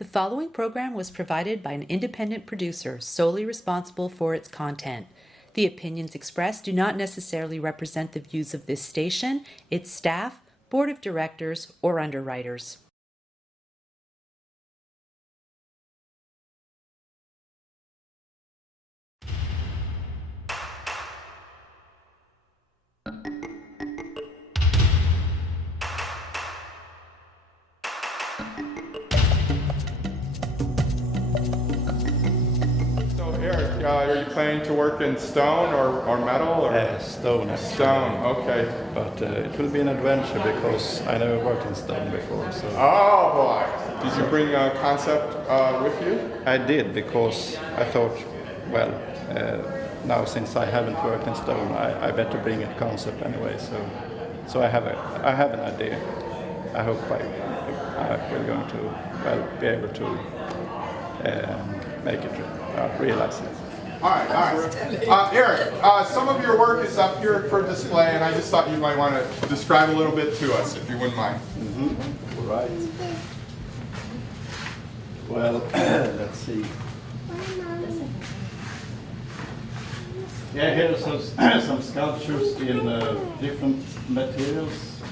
The following program was provided by an independent producer solely responsible for its content. The opinions expressed do not necessarily represent the views of this station, its staff, board of directors, or underwriters. Erik, are you planning to work in stone or metal? Or? Stone. Stone, okay. But it will be an adventure because I never worked in stone before. So. Oh boy! Did you bring a concept with you? I did because I thought, well, now since I haven't worked in stone, I better bring a concept anyway. So I have an idea. I hope we're going to be able to make it realize it. All right. Erik, some of your work is up here for display, and I just thought you might want to describe a little bit to us, if you wouldn't mind. Mm-hmm. Right. Well, let's see. Yeah, here are some sculptures in different materials.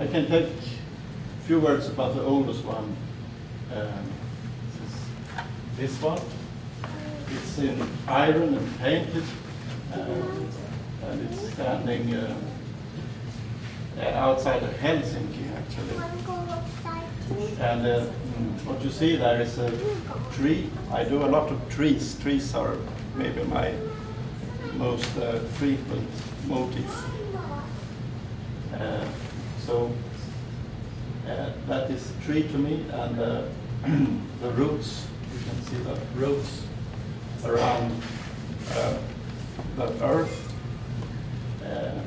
I can take a few words about the oldest one. This one. It's in iron and painted, and it's standing outside of Helsinki, actually. And what you see there is a tree. I do a lot of trees. Trees are maybe my most frequent motif. So that is a tree to me, and the roots. You can see the roots around the earth, and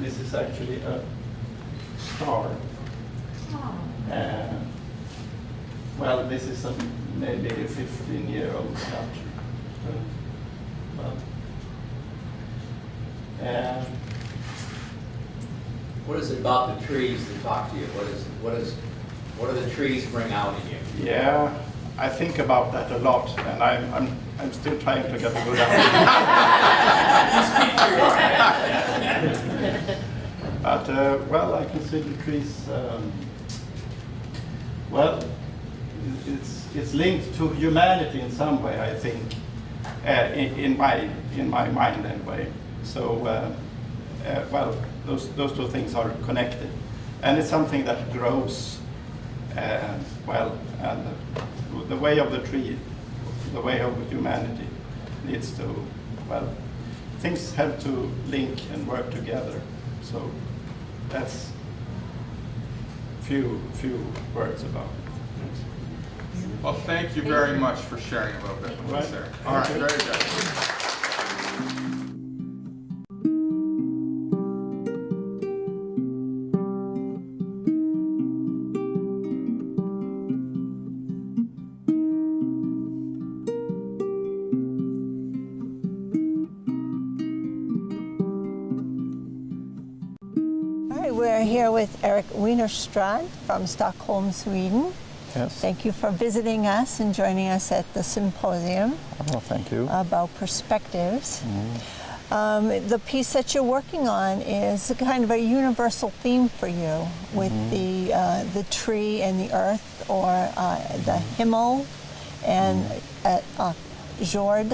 this is actually a star. Well, this is maybe a 15-year-old sculpture. What is it about the trees that talk to you? What do the trees bring out in you? Yeah, I think about that a lot, and I'm still trying to get a good answer. But well, I consider trees. Well, it's linked to humanity in some way, I think, in my mind anyway. So well, those two things are connected, and it's something that grows. Well, and the way of the tree, the way of humanity needs to, well, things have to link and work together. So that's few words about it. Well, thank you very much for sharing a little bit with us there. All right, very good. We're here with Erik Wennerstrand from Stockholm, Sweden. Yes. Thank you for visiting us and joining us at the symposium. Oh, thank you. About perspectives. The piece that you're working on is a kind of a universal theme for you, with the tree and the earth, or the Himmel and Jord.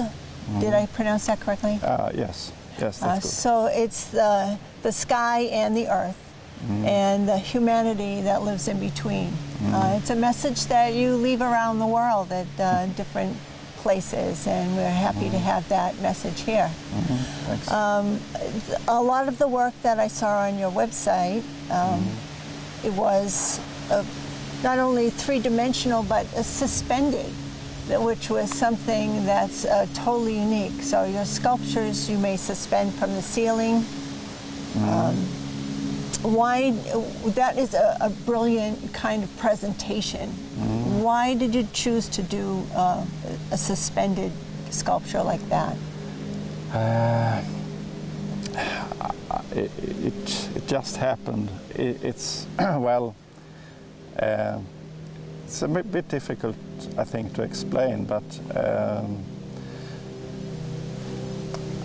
Did I pronounce that correctly? Yes, that's good. So it's the sky and the earth, and the humanity that lives in between. It's a message that you leave around the world at different places, and we're happy to have that message here. Thanks. A lot of the work that I saw on your website, it was not only three-dimensional but suspended, which was something that's totally unique. So your sculptures you may suspend from the ceiling. Why? That is a brilliant kind of presentation. Why did you choose to do a suspended sculpture like that? It just happened. It's well, It's a bit difficult, I think, to explain, but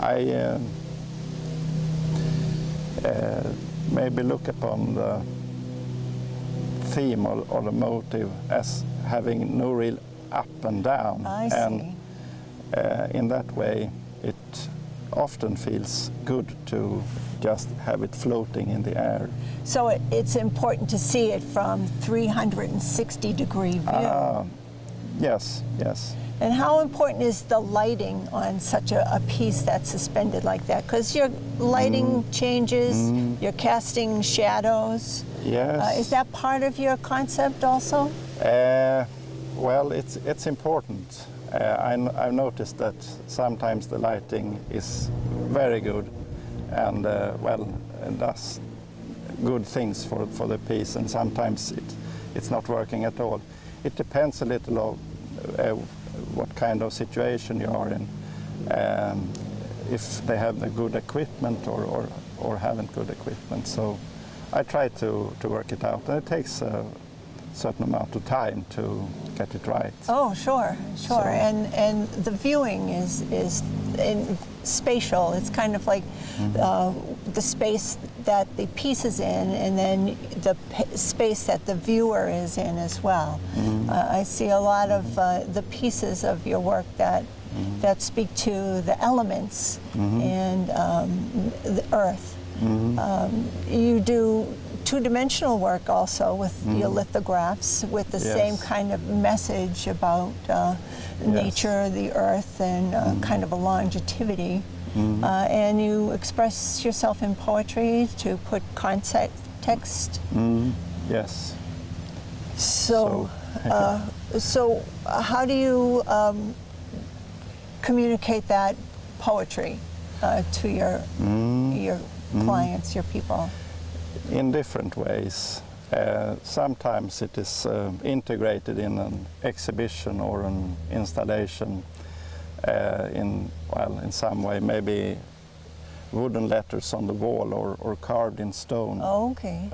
I maybe look upon the theme or the motive as having no real up and down. I see. And in that way, it often feels good to just have it floating in the air. So it's important to see it from 360-degree view. Yes, yes. And how important is the lighting on such a piece that's suspended like that? Because your lighting changes, you're casting shadows. Yes. Is that part of your concept also? Well, it's important. I've noticed that sometimes the lighting is very good and and does good things for the piece, and sometimes it's not working at all. It depends a little of what kind of situation you are in, if they have the good equipment or haven't good equipment. So I try to work it out, and it takes a certain amount of time to get it right. Oh, sure. So- And the viewing is spatial. It's kind of like the space that the piece is in, and then the space that the viewer is in as well. I see a lot of the pieces of your work that speak to the elements and the earth. You do two-dimensional work also with your lithographs, with the same Yes. kind of message about nature, the earth, and kind of a longevity. And you express yourself in poetry to put context. Yes. So how do you communicate that poetry to your clients, your people? In different ways. Sometimes it is integrated in an exhibition or an installation in some way, maybe wooden letters on the wall or carved in stone. Oh, okay.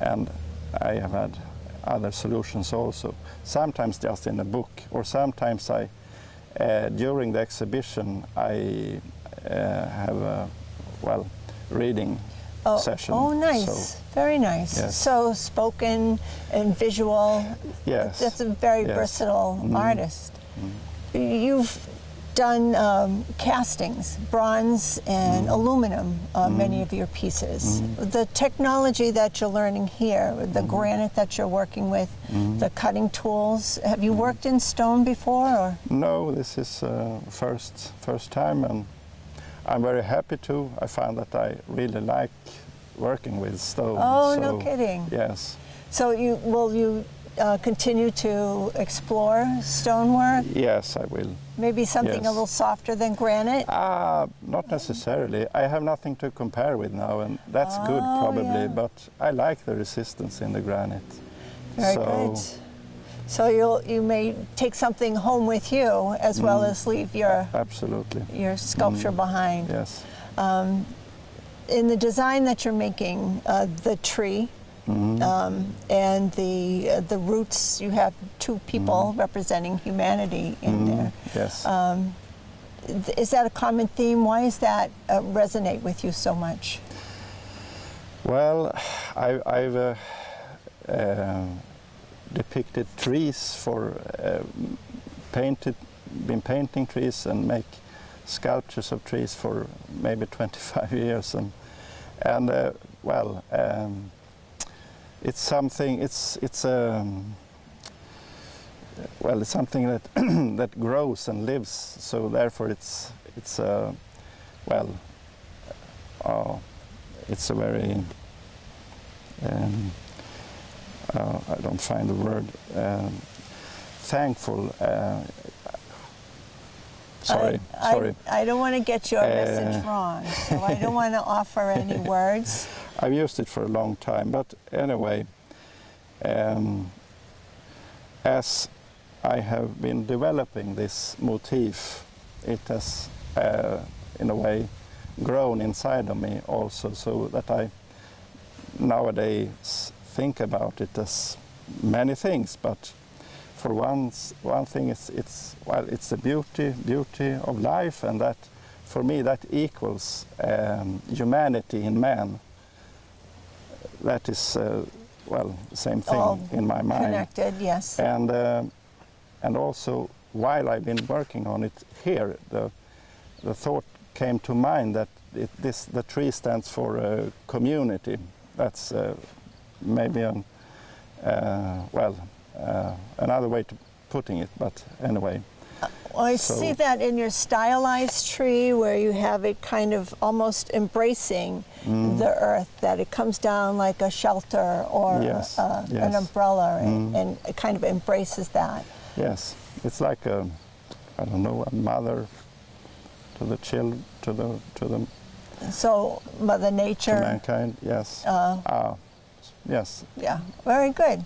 And I have had other solutions also. Sometimes just in a book, or sometimes during the exhibition I have a reading session. Oh, nice. So, very nice. yes. So spoken and visual. Yes. That's a very Yes. versatile artist. You've done castings, bronze and aluminum, many of your pieces. The technology that you're learning here, the granite that you're working with, the cutting tools, have you worked in stone before? Or? no, this is first time, and I'm very happy to. I found that I really like working with stone. Oh, no kidding. Yes. So will you continue to explore stonework? Yes, I will. Maybe something Yes. a little softer than granite? Not necessarily. I have nothing to compare with now, and that's good probably, yeah. but I like the resistance in the granite. Very good. So you may take something home with you as well as leave Absolutely. your sculpture behind. Yes. In the design that you're making, the tree and the roots, you have two people representing humanity in there. Yes. Is that a common theme? Why does that resonate with you so much? Well, I've depicted trees been painting trees and make sculptures of trees for maybe 25 years, and it's something. It's something that that grows and lives. So therefore, it's a very I don't find the word. Thankful. Sorry. I don't want to get your message wrong, so I don't want to offer any words. I've used it for a long time, but anyway, as I have been developing this motif, it has, in a way, grown inside of me also, so that I nowadays think about it as many things, but for one thing, it's the beauty of life, and that for me that equals humanity in man. That is the same thing All in my mind. Connected, yes. And also while I've been working on it here, the thought came to mind that the tree stands for community. That's maybe another way to putting it, but anyway. I see that in your stylized tree where you have it kind of almost embracing the earth, that it comes down like a shelter or an umbrella, and it kind of embraces that. Yes, it's like a mother to the children, to the So Mother Nature. to mankind. Yes. Yes. Yeah, very good.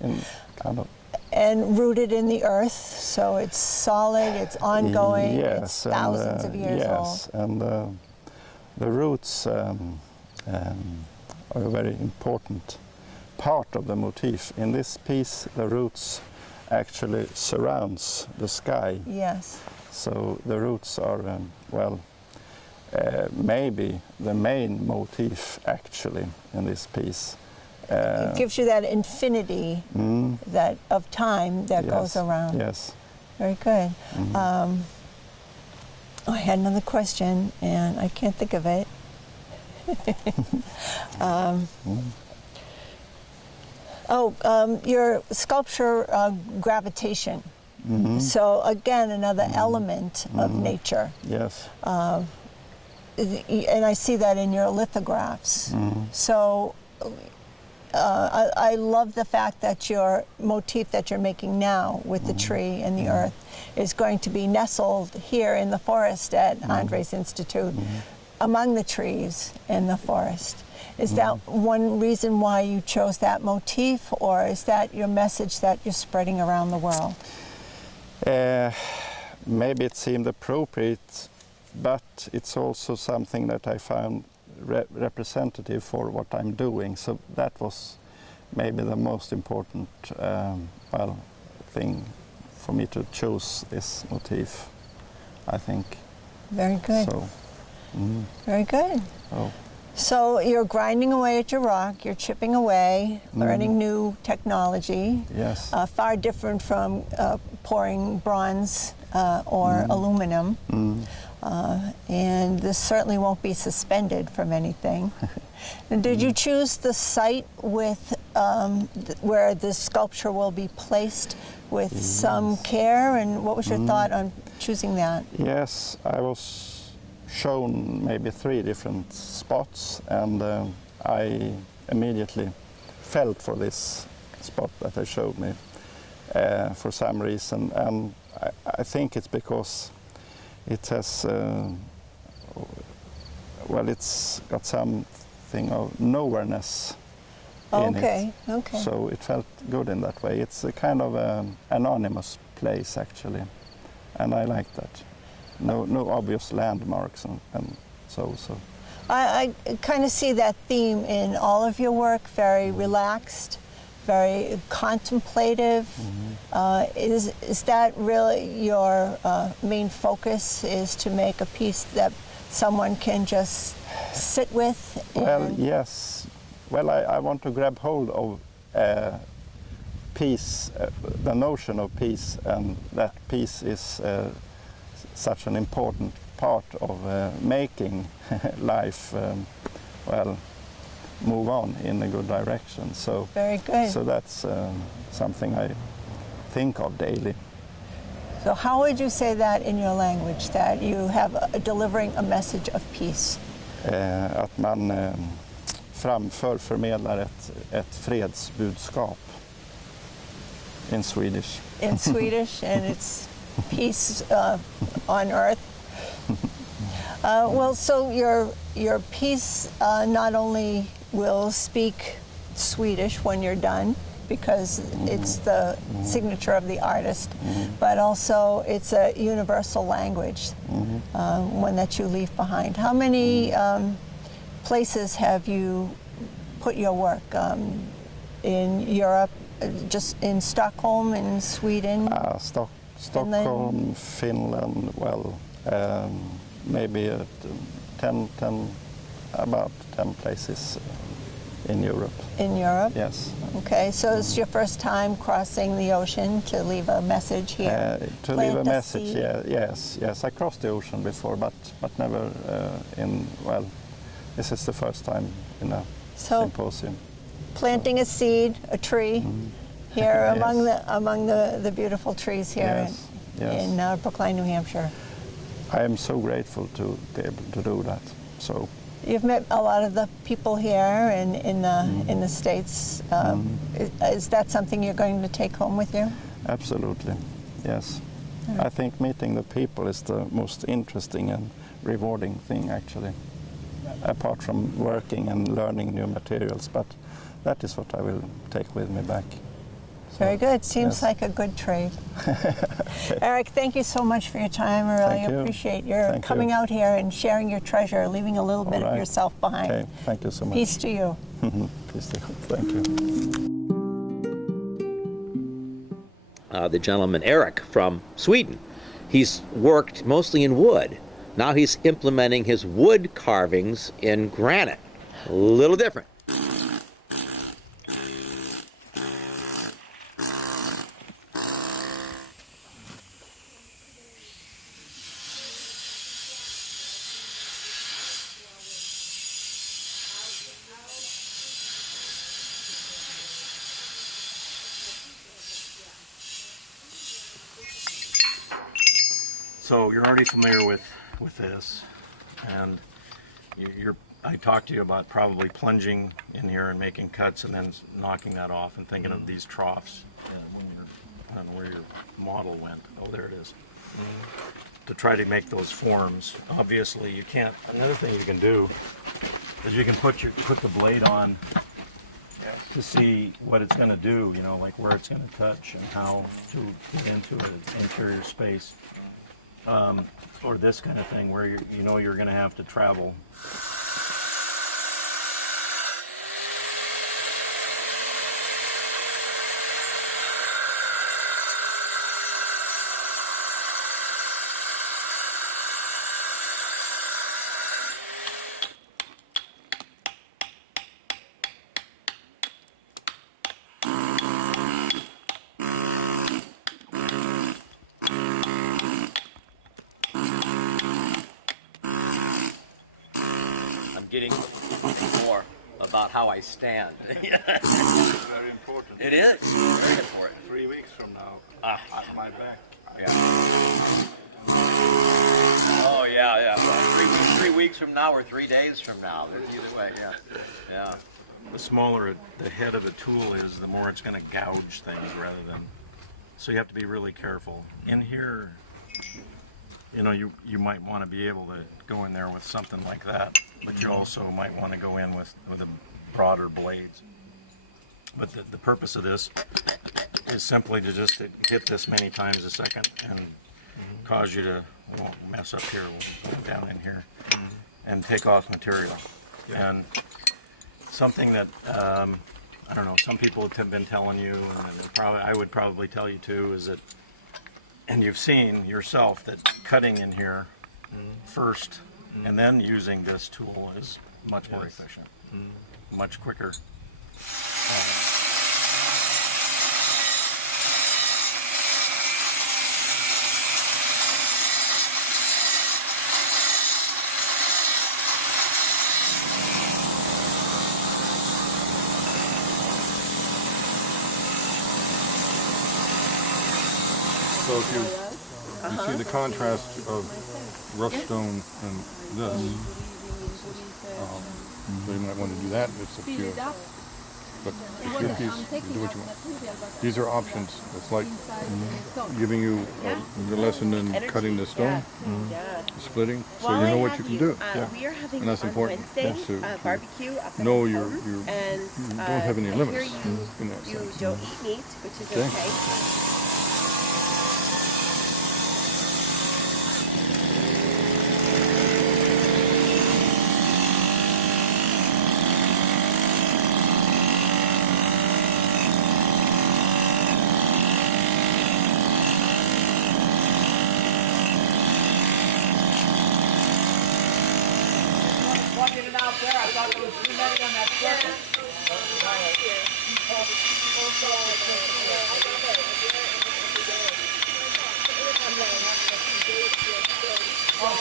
Kind of. And rooted in the earth, so it's solid, it's ongoing, it's thousands of years old. Yes, and the roots are a very important part of the motif. In this piece, the roots actually surrounds the sky. Yes. So the roots are, maybe the main motif actually in this piece. It gives you that infinity that of time that goes around. Yes. Very good. I had another question and I can't think of it. Your sculpture gravitation. So again, another element of nature. Yes. And I see that in your lithographs. So I love the fact that your motif that you're making now with the tree and the earth is going to be nestled here in the forest at Andres Institute, among the trees in the forest. Is that one reason why you chose that motif, or is that your message that you're spreading around the world? Maybe it seemed appropriate, but it's also something that I found representative for what I'm doing. So that was maybe the most important thing for me to choose this motif, I think. Very good. So, Very good. oh. So you're grinding away at your rock, you're chipping away, learning new technology. Yes. Far different from pouring bronze or aluminum. And this certainly won't be suspended from anything. And did you choose the site with where the sculpture will be placed with some care? And what was your thought on choosing that? Yes, I was shown maybe 3 different spots, and I immediately felt for this spot that they showed me for some reason. And I think it's because it has, it's got something of nowhereness in it. Okay. So it felt good in that way. It's a kind of anonymous place actually, and I like that. No obvious landmarks and so. I kind of see that theme in all of your work, very relaxed, very contemplative. Is that really your main focus, is to make a piece that someone can just sit with? Well, yes. Well, I want to grab hold of peace, the notion of peace, and that peace is such an important part of making life, move on in a good direction. So very good. So that's something I think of daily. So how would you say that in your language, that you have delivering a message of peace? Att man förmedlar ett fredsbudskap in Swedish. In Swedish, and it's peace on earth. So your piece not only will speak Swedish when you're done, because it's the signature of the artist, but also it's a universal language, one that you leave behind. How many places have you put your work? In Europe, just in Stockholm, in Sweden? Stockholm, Finland, well, maybe about 10 places in Europe. In Europe? Yes. Okay, so it's your first time crossing the ocean to leave a message here? To leave a message, yes. I crossed the ocean before, but never this is the first time in a symposium. Planting a seed, a tree, here among the beautiful trees here in Brookline, New Hampshire. I am so grateful to be able to do that. So you've met a lot of the people here in the States. Is that something you're going to take home with you? Absolutely, yes. I think meeting the people is the most interesting and rewarding thing, actually, apart from working and learning new materials. But that is what I will take with me back. Very good. Seems like a good trade. Erik, thank you so much for your time. I really appreciate your coming out here and sharing your treasure, leaving a little bit of yourself behind. Okay, thank you so much. Peace to you. Peace to you. Thank you. The gentleman, Erik, from Sweden. He's worked mostly in wood. Now he's implementing his wood carvings in granite. A little different. So you're already familiar with this, and I talked to you about probably plunging in here and making cuts and then knocking that off and thinking of these troughs. I don't know where your model went. Oh, there it is. To try to make those forms. Obviously, you can't. Another thing you can do is you can put the blade on to see what it's going to do. You know, like where it's going to touch and how to get into an interior space. Or this kind of thing where you know you're going to have to travel. Getting more about how I stand. Very important. It is very important. 3 weeks from now, at my back. Yeah. Oh yeah. Well, 3 weeks from now or 3 days from now. There's either way. Yeah. The smaller the head of the tool is, the more it's going to gouge things rather than. So you have to be really careful. In here, you know, you might want to be able to go in there with something like that, but you also might want to go in with a broader blades. But the purpose of this is simply to just hit this many times a second and cause you to, we won't mess up here, we'll go down in here and take off material. And something that, I don't know, some people have been telling you, and I would probably tell you too, is that, and you've seen yourself that cutting in here first and then using this tool is much more efficient, much quicker. So if you see the contrast of rough stone and this, so you might want to do that. It's up to you. But it's your piece. You do what you want. These are options. It's like giving you the lesson in cutting the stone, splitting, so you know what you can do. We are having And that's on important. Wednesday, That's barbecue up at know the you home, and don't have any limits here in that you sense. don't eat meat, which is Okay. okay. What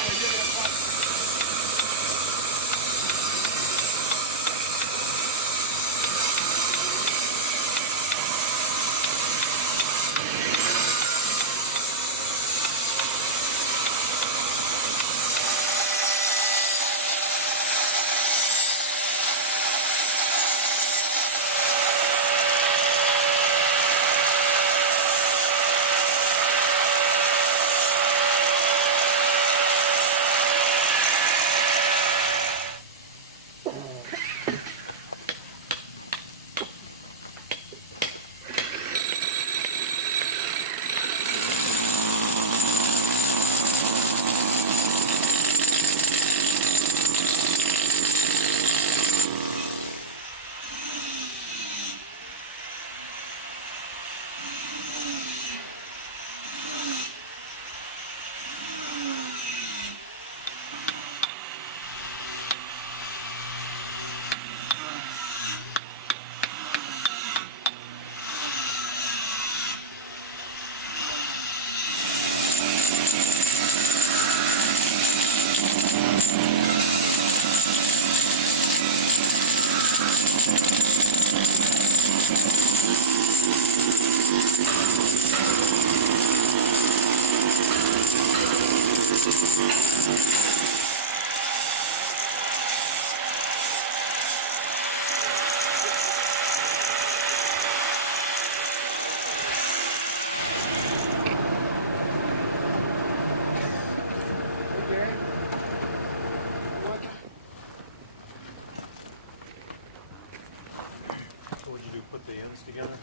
would you do, put the ends together?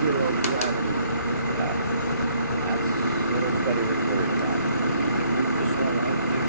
Zero gravity. That's a little better than third time. This one, I think.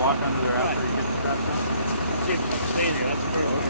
Walk under there after you get the strap down. See if it stays there, that's the first one.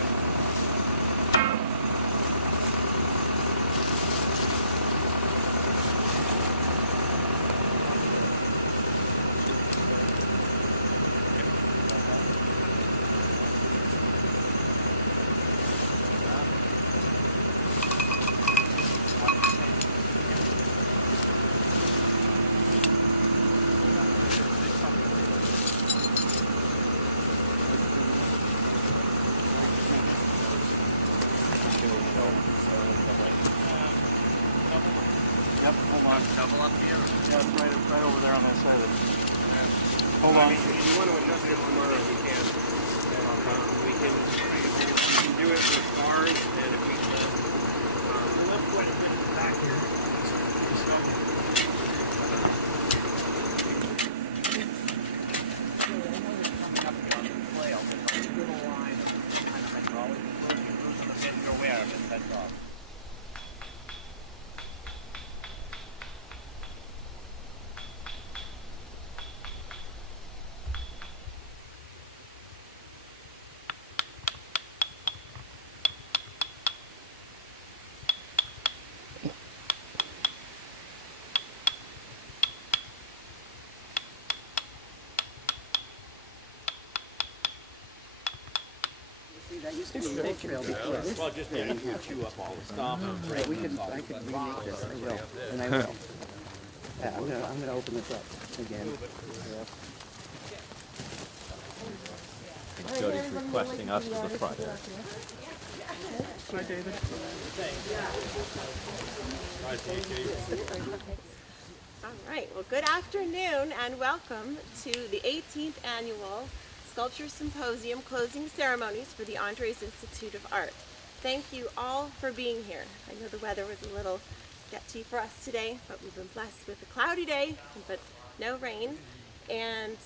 Yep, hold on. Double up here? Yeah, it's right over there on that side of it. Hold on. If you want to adjust it tomorrow, we can. We can do it with bars, and if we lift what is back here. Well, just chew up all the stuff. I can remake this. I will, and I will. Yeah, I'm gonna open this up again. Jody's requesting us to the front. Hi, David. All right, well, good afternoon and welcome to the 18th annual Sculpture Symposium closing ceremonies for the Andres Institute of Art. Thank you all for being here. I know the weather was a little sketchy for us today, but we've been blessed with a cloudy day, but no rain. And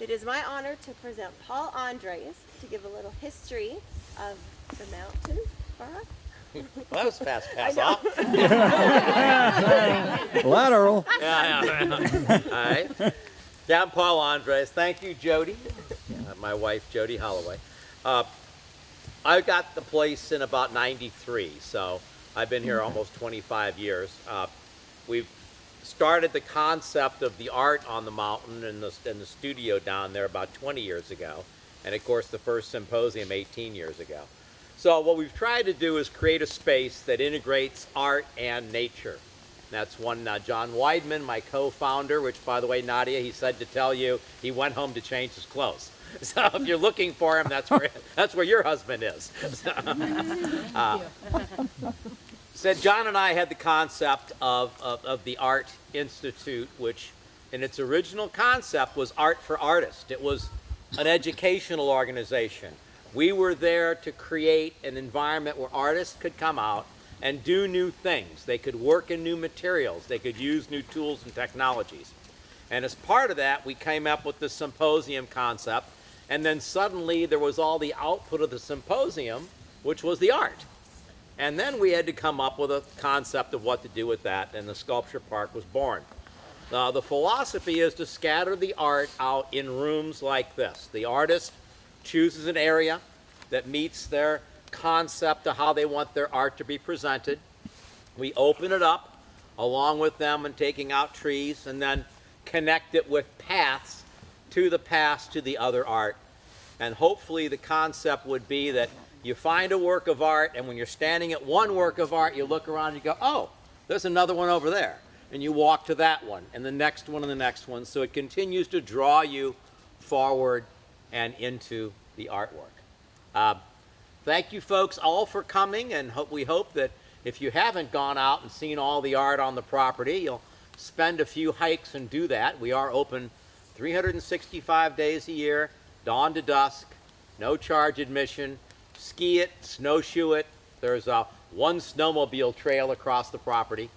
it is my honor to present Paul Andres to give a little history of the mountain for us. Well, that was fast pass off. Lateral. Yeah. All right. Yeah, I'm Paul Andres. Thank you, Jody. My wife, Jody Holloway. I got the place in about '93, so I've been here almost 25 years. We've started the concept of the art on the mountain in the studio down there about 20 years ago, and of course the first symposium 18 years ago. So what we've tried to do is create a space that integrates art and nature. That's one John Weidman, my co-founder, which, by the way, Nadia, he said to tell you he went home to change his clothes. So if you're looking for him, that's where your husband is. Said John and I had the concept of the Art Institute, which in its original concept was art for artists. It was an educational organization. We were there to create an environment where artists could come out and do new things. They could work in new materials. They could use new tools and technologies. And as part of that, we came up with the symposium concept. And then suddenly there was all the output of the symposium, which was the art. And then we had to come up with a concept of what to do with that, and the sculpture park was born. The philosophy is to scatter the art out in rooms like this. The artist chooses an area that meets their concept of how they want their art to be presented. We open it up along with them and taking out trees, and then connect it with paths to the past, to the other art. And hopefully the concept would be that you find a work of art, and when you're standing at one work of art, you look around and you go, oh, there's another one over there. And you walk to that one, and the next one, and the next one. So it continues to draw you forward and into the artwork. Thank you folks all for coming, and we hope that if you haven't gone out and seen all the art on the property, you'll spend a few hikes and do that. We are open 365 days a year, dawn to dusk, no charge admission. Ski it, snowshoe it. There's one snowmobile trail across the property.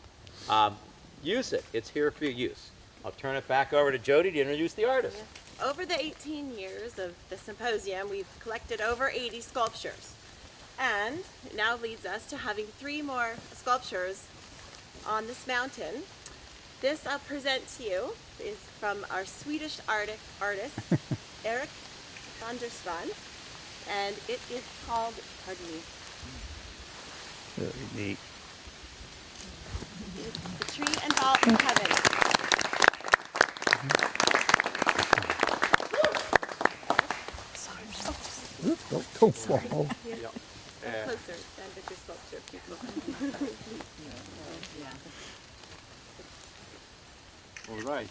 Use it. It's here for your use. I'll turn it back over to Jody to introduce the artist. Over the 18 years of the symposium, we've collected over 80 sculptures. And it now leads us to having 3 more sculptures on this mountain. This I'll present to you is from our Swedish artist, Erik Wennerstrand, and it is called, pardon me, Very neat. The Tree and Ball of Heaven. Don't fall. Closer, stand with your sculpture, people. All right.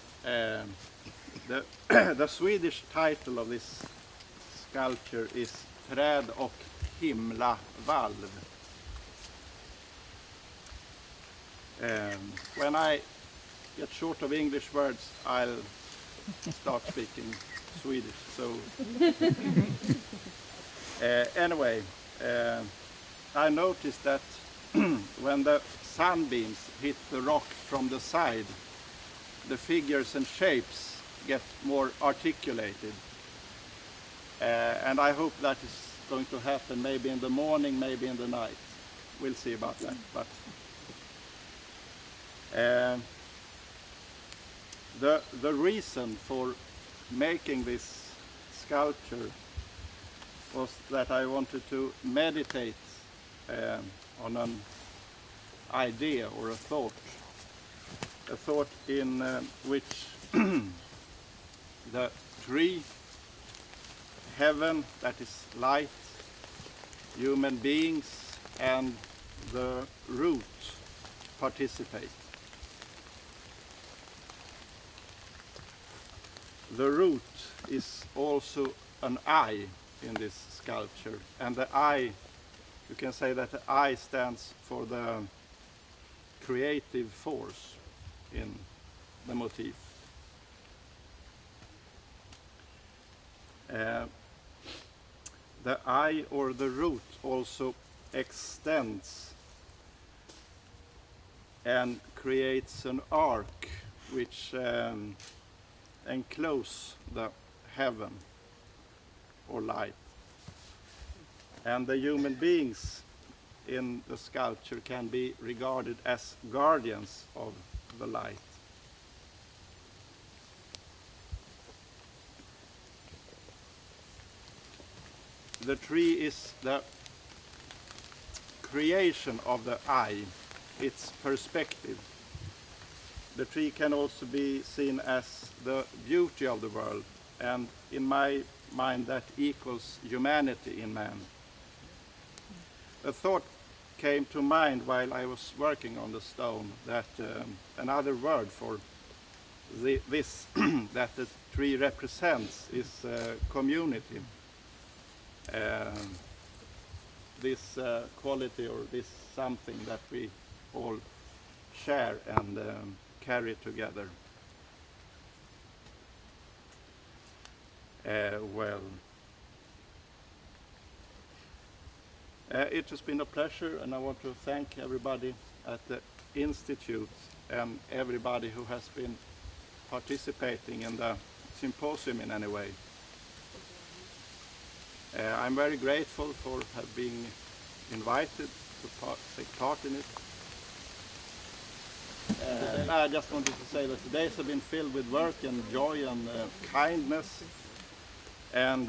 The Swedish title of this sculpture is Träd och himlavalv. When I get short of English words, I'll start speaking Swedish. So anyway, I noticed that when the sunbeams hit the rock from the side, the figures and shapes get more articulated. And I hope that is going to happen maybe in the morning, maybe in the night. We'll see about that. But the reason for making this sculpture was that I wanted to meditate on an idea or a thought in which the tree, heaven that is light, human beings and the root participate. The root is also an eye in this sculpture, and the eye, you can say that the eye stands for the creative force in the motif. The eye or the root also extends and creates an arc which enclose the heaven or light. And the human beings in the sculpture can be regarded as guardians of the light. The tree is the creation of the eye, its perspective. The tree can also be seen as the beauty of the world, and in my mind that equals humanity in man. A thought came to mind while I was working on the stone that another word for this that the tree represents is community. This quality or this something that we all share and carry together. It has been a pleasure, and I want to thank everybody at the Institute and everybody who has been participating in the symposium in any way. I'm very grateful for being invited to take part in it. I just wanted to say that the days have been filled with work and joy and kindness, and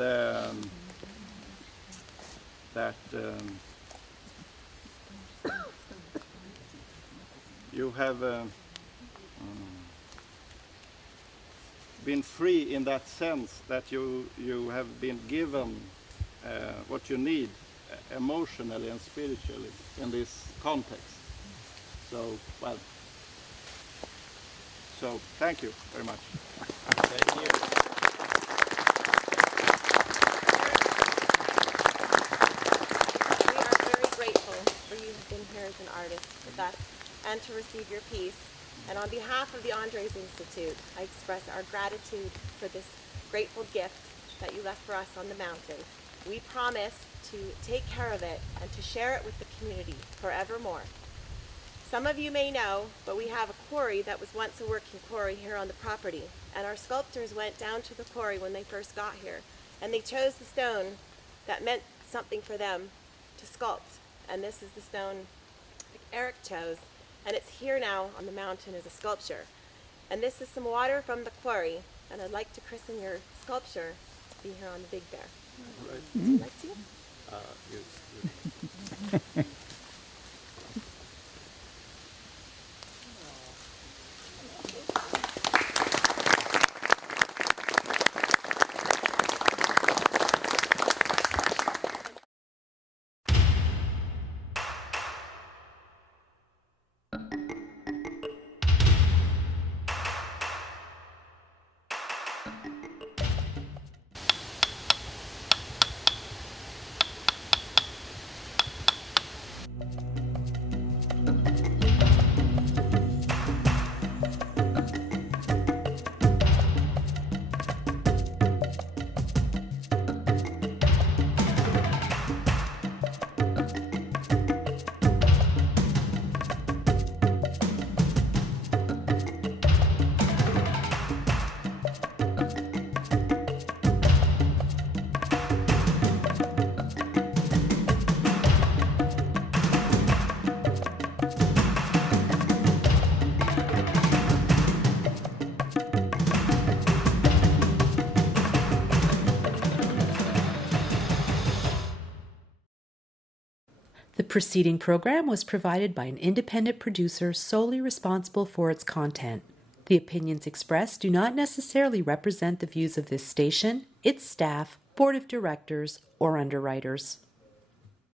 that you have been free in that sense that you have been given what you need emotionally and spiritually in this context. So, well, so thank you very much. Thank you. We are very grateful for you have been here as an artist with us and to receive your piece. And on behalf of the Andres Institute, I express our gratitude for this grateful gift that you left for us on the mountain. We promise to take care of it and to share it with the community forevermore. Some of you may know, but we have a quarry that was once a working quarry here on the property, and our sculptors went down to the quarry when they first got here, and they chose the stone that meant something for them to sculpt, and this is the stone Erik chose, and it's here now on the mountain as a sculpture. And this is some water from the quarry, and I'd like to christen your sculpture to be here on the Big Bear. Right. Would you like to? preceding program was provided by an independent producer solely responsible for its content. The opinions expressed do not necessarily represent the views of this station, its staff, board of directors, or underwriters.